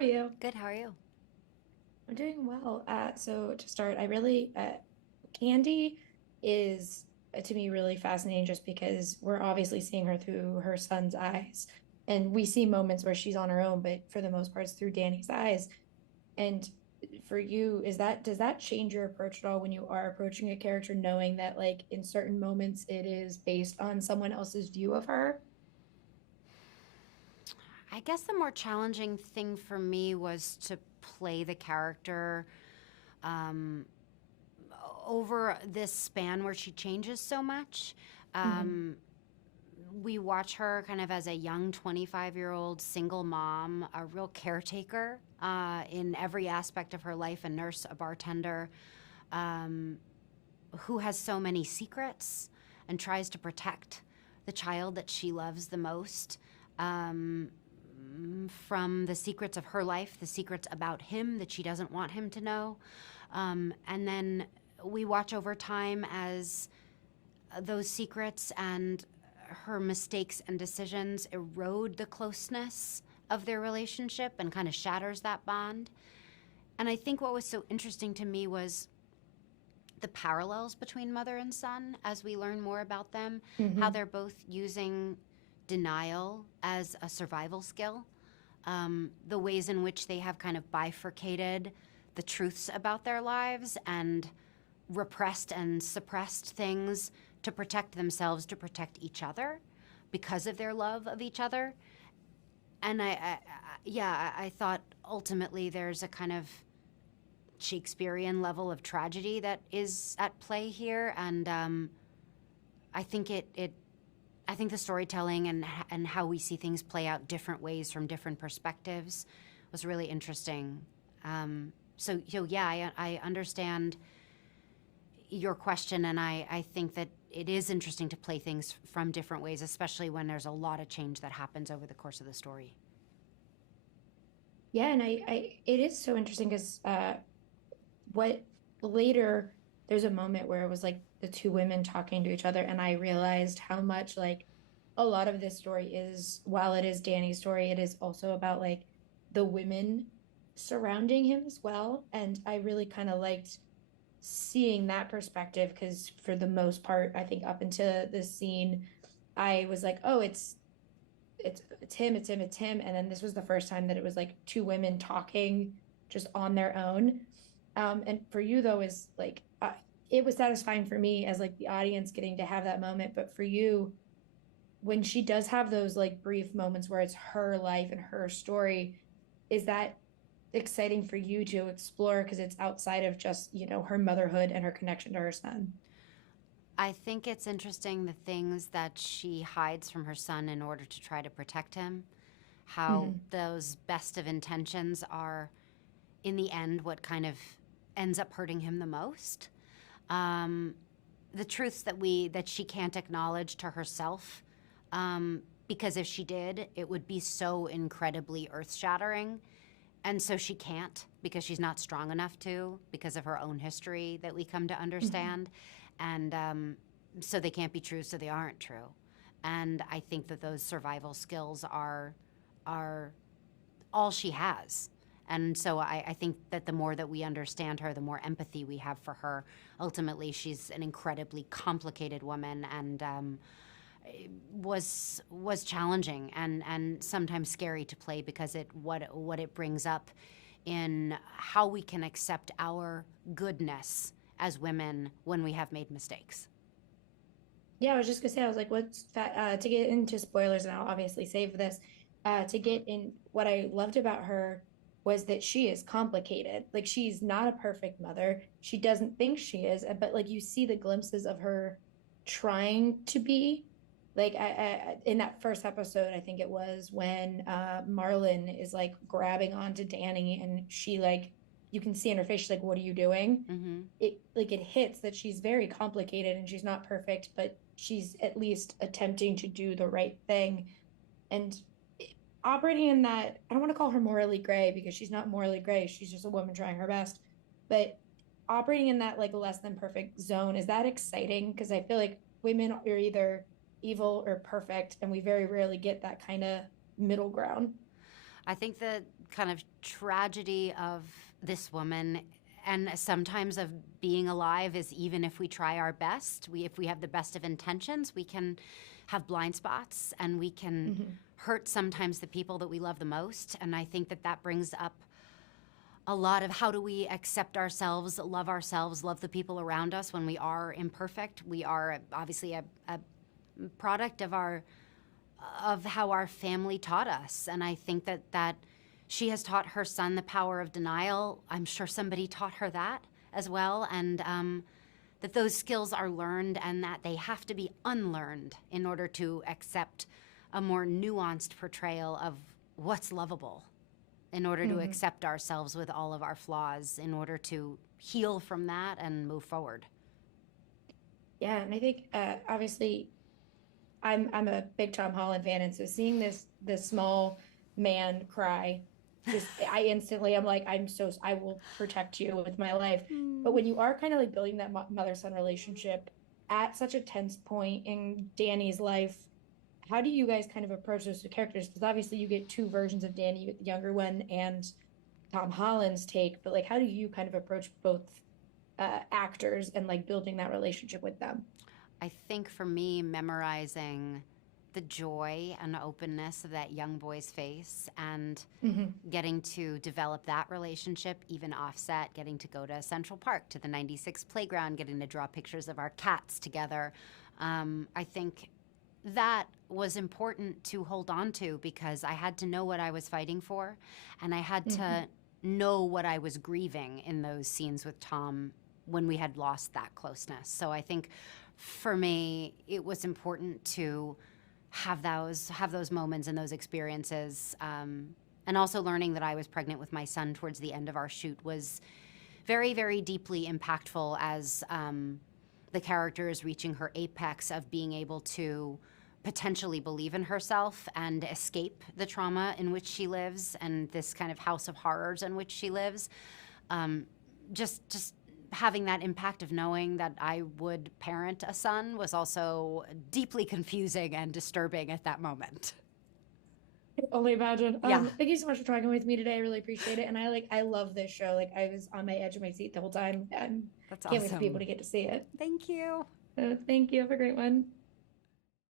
are you? Good, how are you? I'm doing well. So to start, I really Candy is to me really fascinating just because we're obviously seeing her through her son's eyes. And we see moments where she's on her own, but for the most part, it's through Danny's eyes. And for you, does that change your approach at all when you are approaching a character, knowing that like in certain moments it is based on someone else's view of her? I guess the more challenging thing for me was to play the character um, over this span where she changes so much. Hmm. Um, we watch her kind of as a young 25-year-old single mom, a real caretaker in every aspect of her life, a nurse, a bartender, um, who has so many secrets and tries to protect the child that she loves the most. Um, from the secrets of her life, the secrets about him that she doesn't want him to know. And then we watch over time as those secrets and her mistakes and decisions erode the closeness of their relationship and kind of shatters that bond. And I think what was so interesting to me was the parallels between mother and son as we learn more about them, how they're Hmm. both using denial as a survival skill, the ways in which they have kind of bifurcated the truths about their lives and repressed and suppressed things to protect themselves, to protect each other because of their love of each other. And I thought ultimately there's a kind of Shakespearean level of tragedy that is at play here, and I think I think the storytelling and how we see things play out different ways from different perspectives was really interesting. So yeah, I understand your question, and I think that it is interesting to play things from different ways, especially when there's a lot of change that happens over the course of the story. Yeah, and it is so interesting because what later there's a moment where it was like the two women talking to each other, and I realized how much like a lot of this story is, while it is Danny's story, it is also about like the women surrounding him as well. And I really kind of liked seeing that perspective because for the most part, I think up until this scene, I was like, oh, it's him, it's him, it's him. And then this was the first time that it was like two women talking just on their own. And for you though, is like it was satisfying for me as like the audience getting to have that moment. But for you, when she does have those like brief moments where it's her life and her story, is that exciting for you to explore because it's outside of just, her motherhood and her connection to her son? I think it's interesting the things that she hides from her son in order to try to protect him, how Hmm. those best of intentions are, in the end, what kind of ends up hurting him the most. Um, the truths that she can't acknowledge to herself, because if she did, it would be so incredibly earth shattering. And so she can't because she's not strong enough to, because of her own history that we come to Hmm. understand. And so they can't be true, so they aren't true. And I think that those survival skills are all she has. And so I think that the more that we understand her, the more empathy we have for her. Ultimately, she's an incredibly complicated woman, and was challenging and sometimes scary to play because what it brings up in how we can accept our goodness as women when we have made mistakes. Yeah, I was just gonna say, I was like, to get into spoilers, and I'll obviously save this. To get in, what I loved about her was that she is complicated. Like, she's not a perfect mother. She doesn't think she is, but like, you see the glimpses of her trying to be. Like, in that first episode, I think it was when Marlon is like grabbing onto Danny, and she like, you can see in her face, she's like, "What are you doing?" Mm-hmm. It hits that she's very complicated and she's not perfect, but she's at least attempting to do the right thing. And operating in that, I don't want to call her morally gray because she's not morally gray. She's just a woman trying her best. But operating in that like less than perfect zone, is that exciting? Because I feel like women are either evil or perfect, and we very rarely get that kind of middle ground. I think that kind of tragedy of this woman, and sometimes of being alive, is even if we try our best, if we have the best of intentions, we can have blind spots, and we can Hmm. hurt sometimes the people that we love the most. And I think that that brings up a lot of how do we accept ourselves, love the people around us when we are imperfect. We are obviously a product of how our family taught us. And I think that she has taught her son the power of denial. I'm sure somebody taught her that as well. And that those skills are learned, and that they have to be unlearned in order to accept a more nuanced portrayal of what's lovable, in order to Hmm. accept ourselves with all of our flaws, in order to heal from that and move forward. Yeah, and I think obviously I'm a big Tom Holland fan, and so seeing this small man cry, just I instantly I'm like I will protect you with my life. But Mm. when you are kind of like building that mother-son relationship at such a tense point in Danny's life, how do you guys kind of approach those two characters? Because obviously you get two versions of Danny, you get the younger one and Tom Holland's take, but like how do you kind of approach both actors and like building that relationship with them? I think for me, memorizing the joy and openness of that young boy's face, and Hmm. getting to develop that relationship, even offset, getting to go to Central Park, to the 96 playground, getting to draw pictures of our cats together. I think that was important to hold on to, because I had to know what I was fighting for, and I had to Hmm. know what I was grieving in those scenes with Tom when we had lost that closeness. So I think for me, it was important to have those moments and those experiences. And also learning that I was pregnant with my son towards the end of our shoot was very, very deeply impactful, as the character is reaching her apex of being able to potentially believe in herself and escape the trauma in which she lives, and this kind of house of horrors in which she lives. Just having that impact of knowing that I would parent a son was also deeply confusing and disturbing at that moment. Only imagine. Yeah, Thank you so much for talking with me today. I really appreciate it. And I love this show. Like I was on my edge of my seat the whole time and that's can't wait for people awesome. to get to see it. Thank you. So thank you. Have a great one.